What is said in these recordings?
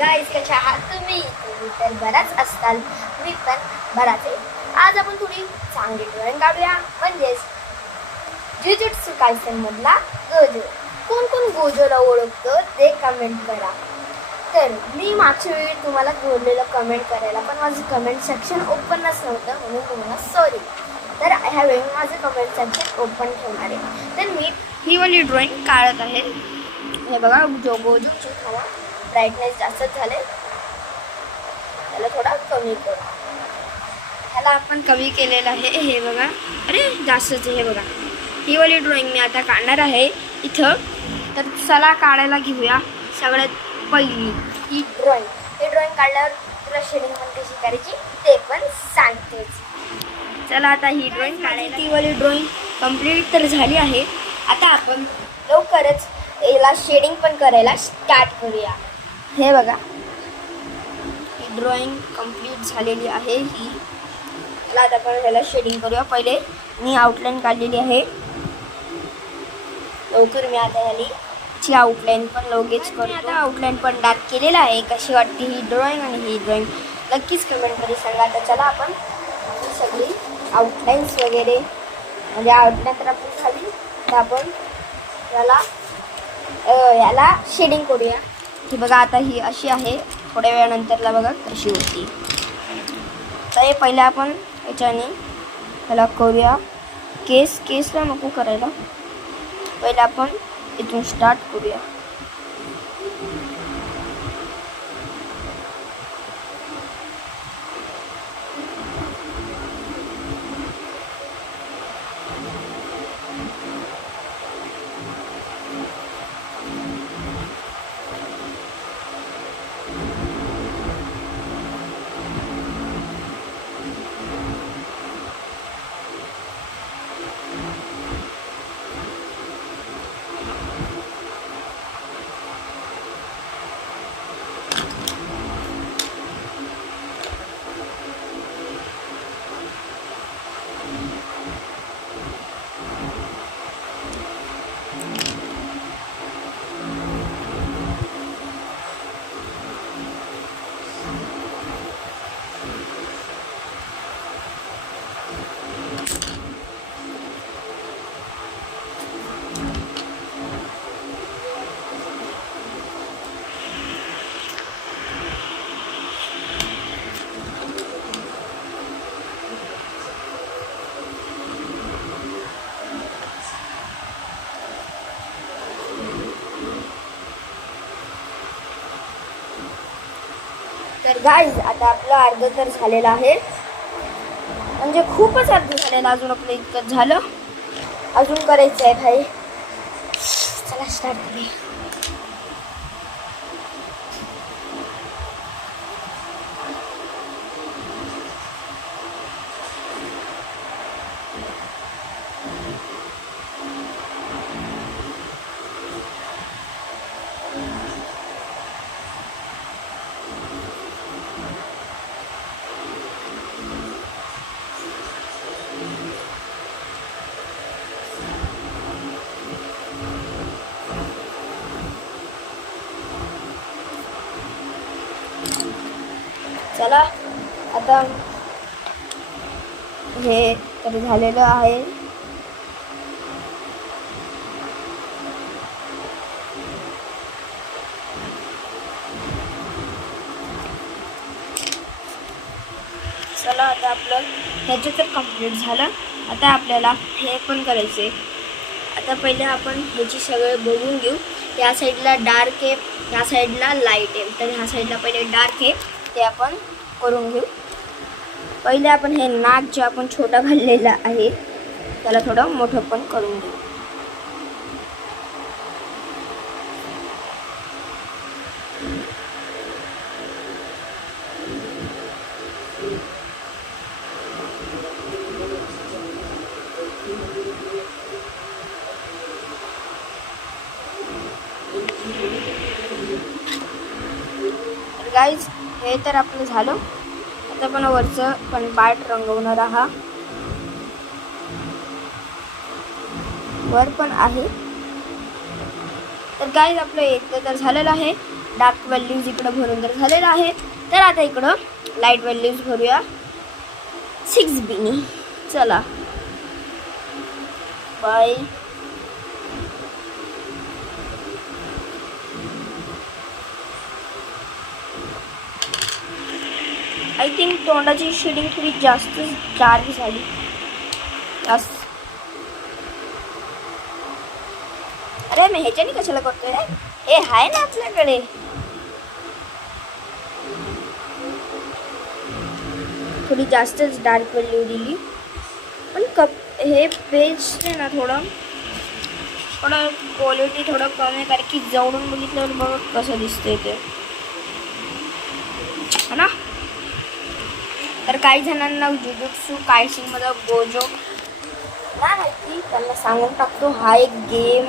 Guys कशा आहात तुम्ही तर बराच असताल, मी पण बराच आहे. आज आपण थोडी चांगली ड्रॉइंग काढूया, म्हणजेच जुजुत्सु कायसन मधला गोजो. कोण कोण गोजोला ओळखतं ते कमेंट करा. तर मी मागच्या वेळी तुम्हाला बोललेलं कमेंट करायला, पण माझं कमेंट सेक्शन ओपनच नव्हतं, म्हणून तुम्हाला सॉरी. तर ह्यावेळी माझं कमेंट सेक्शन ओपन ठेवणार आहे. तर मी ही वाली ड्रॉइंग काढत आहे. हे बघा, जो गोजोची थांबा, ब्राईटनेस जास्त झाले, त्याला थोडा कमी करू. ह्याला आपण कमी केलेलं आहे. हे बघा, अरे जास्तच. हे बघा, ही वाली ड्रॉइंग मी आता काढणार आहे इथं. तर चला काढायला घेऊया. सगळ्यात पहिली ही ड्रॉइंग. ही ड्रॉइंग काढल्यावर तुला शेडिंग पण कशी करायची ते पण सांगतेच. चला आता ही ड्रॉइंग काढायला. ती वाली ड्रॉइंग कंप्लीट तर झाली आहे. आता आपण लवकरच याला शेडिंग पण करायला स्टार्ट करूया. हे बघा, ही ड्रॉइंग कंप्लीट झालेली आहे. मला आता आपण ह्याला शेडिंग करूया. पहिले मी आउटलाईन काढलेली आहे. लवकर मी आता ह्याची आउटलाईन पण लगेच करतो. आता आउटलाईन पण डार्क केलेला आहे. कशी वाटते ही ड्रॉइंग आणि ही ड्रॉइंग नक्कीच कमेंटमध्ये सांगा. आता चला आपण ही सगळी आउटलाईन्स वगैरे म्हणजे आउटलाईन तर आपण झाली, तर आपण याला शेडिंग करूया. ही बघा, आता ही अशी आहे. थोड्या वेळानंतरला बघा कशी होती. तर हे पहिले आपण याच्याने ह्याला करूया. केसला नको करायला, पहिले आपण इथून स्टार्ट करूया. तर गाईज आता आपलं अर्ध तर झालेलं आहे, म्हणजे खूपच अर्ध झालेलं. अजून आपलं इतकंच झालं, अजून करायचं आहे भाई. चला स्टार्ट करूया. चला आता हे तर झालेलं आहे. चला आता आपलं ह्याचं तर कंप्लीट झालं. आता आपल्याला हे पण करायचे. आता पहिले आपण ह्याची सगळे बघून घेऊ. या साईडला डार्क आहे, ह्या साईडला लाईट आहे. तर ह्या साईडला पहिले डार्क आहे ते आपण करून घेऊ. पहिले आपण हे नाक जे आपण छोटा घाललेला आहे त्याला थोडं मोठं पण करून घेऊ. गाईज हे तर आपलं झालं. आता पण वरचं पण पार्ट रंगवणार आहात. वर पण आहे. तर गाईज आपलं एक तर झालेलं आहे. डार्क व्हॅल्यूज इकडं भरून तर झालेलं आहे. तर आता इकडं लाईट व्हॅल्यूज भरूया 6B. चला बाय. आय थिंक तोंडाची शेडिंग थोडी जास्त डार्क झाली. अरे मी ह्याच्याने कशाला करतोय? हे आहे ना आपल्याकडे. थोडी जास्तच डार्क व्हॅल्यू दिली. पण हे पेज आहे ना थोडं क्वालिटी थोडं कमी आहे, कारण की जवळून बघितल्यावर बघ कसं दिसतंय ते, है ना. तर काही जणांना जुजुत्सु कायसेनमध्ये गोजो नाही माहिती, त्यांना सांगून टाकतो हा एक गेम,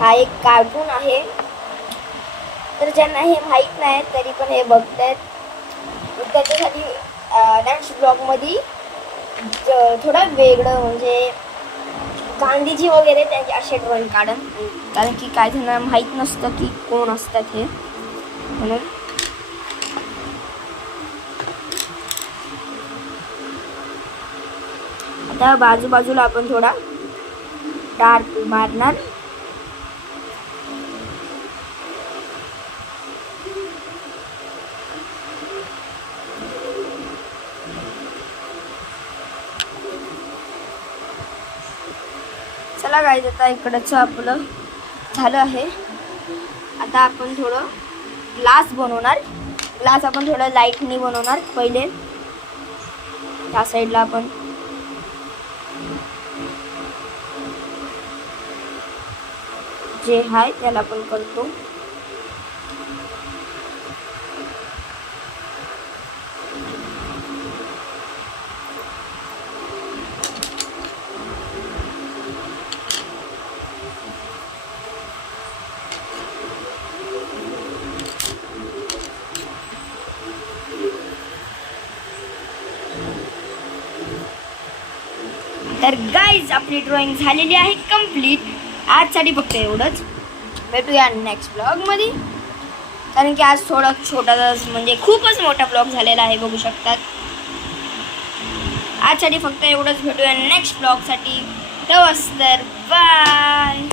हा एक कार्टून आहे. तर ज्यांना हे माहीत नाही तरी पण हे बघतायत, त्याच्यासाठी डान्स ब्लॉगमध्ये थोडं वेगळं म्हणजे गांधीजी वगैरे त्यांचे असे ड्रॉइंग काढन, कारण की काही जणांना माहीत नसतं की कोण असतात हे, म्हणून. आता बाजूबाजूला आपण थोडा डार्क मारणार. चला गाईज, आता इकडचं आपलं झालं आहे. आता आपण थोडं ग्लास बनवणार. ग्लास आपण थोडं लाईटनी बनवणार. पहिले त्या साईडला आपण जे आहे त्याला आपण करतो. तर गाईज आपली ड्रॉइंग झालेली आहे कंप्लीट. आजसाठी फक्त एवढंच. भेटूया नेक्स्ट ब्लॉगमध्ये, कारण की आज थोडा छोटासा म्हणजे खूपच मोठा ब्लॉग झालेला आहे, बघू शकतात. आजसाठी फक्त एवढंच. भेटूया नेक्स्ट ब्लॉगसाठी. तर बाय.